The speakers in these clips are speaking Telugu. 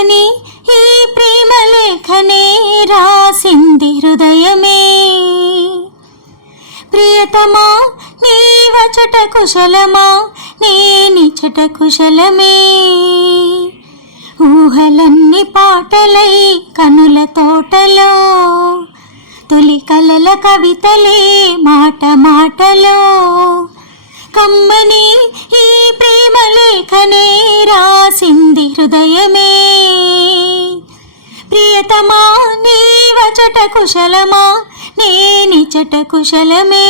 లేఖని ఈ ప్రేమ లేఖనే రాసింది హృదయమే. ప్రియతమా నీ వచట కుశలమా నీ నిచట కుశలమే. ఊహలన్నీ పాటలై కనుల తోటలో తొలి కలల కవితలే మాట మాటలో. కమ్మని ఈ ప్రేమ లేఖనే రా రాసింది హృదయమే. ప్రియతమా నీ వచట కుశలమా? నేనిచట కుశలమే.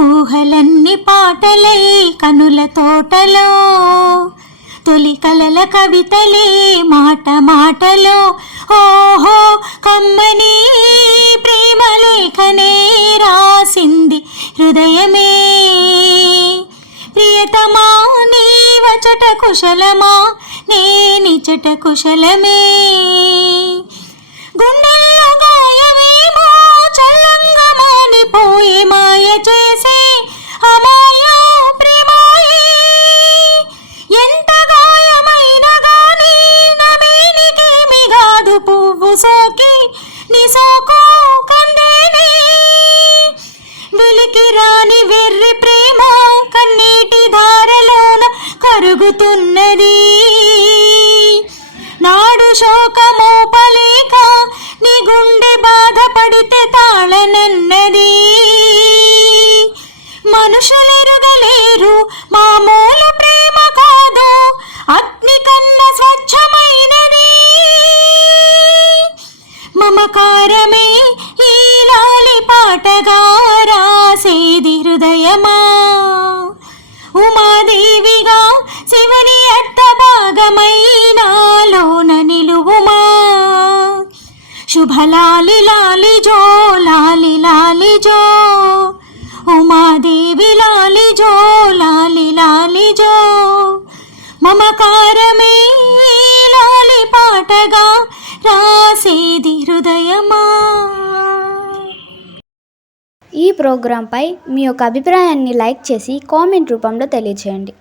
ఊహలన్ని పాటలై కనుల తోటలో. తొలి కలల కవితలే మాట మాటలో. ఓహో కమ్మని ప్రేమ లేఖనే రాసింది హృదయమే. ప్రియతమా నీ వచట కుశలమా నేనిచట కుశలమే గుండెల్లో గాయమేమో చల్లంగా మానిపోయి మాయ చేసే అమాయా ప్రేమాయే. ఎంత గాయమైన గాని నమేనికేమి కాదు పువ్వు సోకి నీ కందేనే. వెలికిరా నాడు శోకమోపలేక నీ గుండె బాధపడితే తాళనన్నది. మనుషులెరుగలేరు మామూలు లాలి లాలి జో లాలి లాలి జో. ఉమాదేవి లాలి జో లాలి లాలి జో. మమకారమే లాలి పాటగా రాసేది హృదయమా. ఈ ప్రోగ్రాంపై మీ యొక్క అభిప్రాయాన్ని లైక్ చేసి కామెంట్ రూపంలో తెలియచేయండి.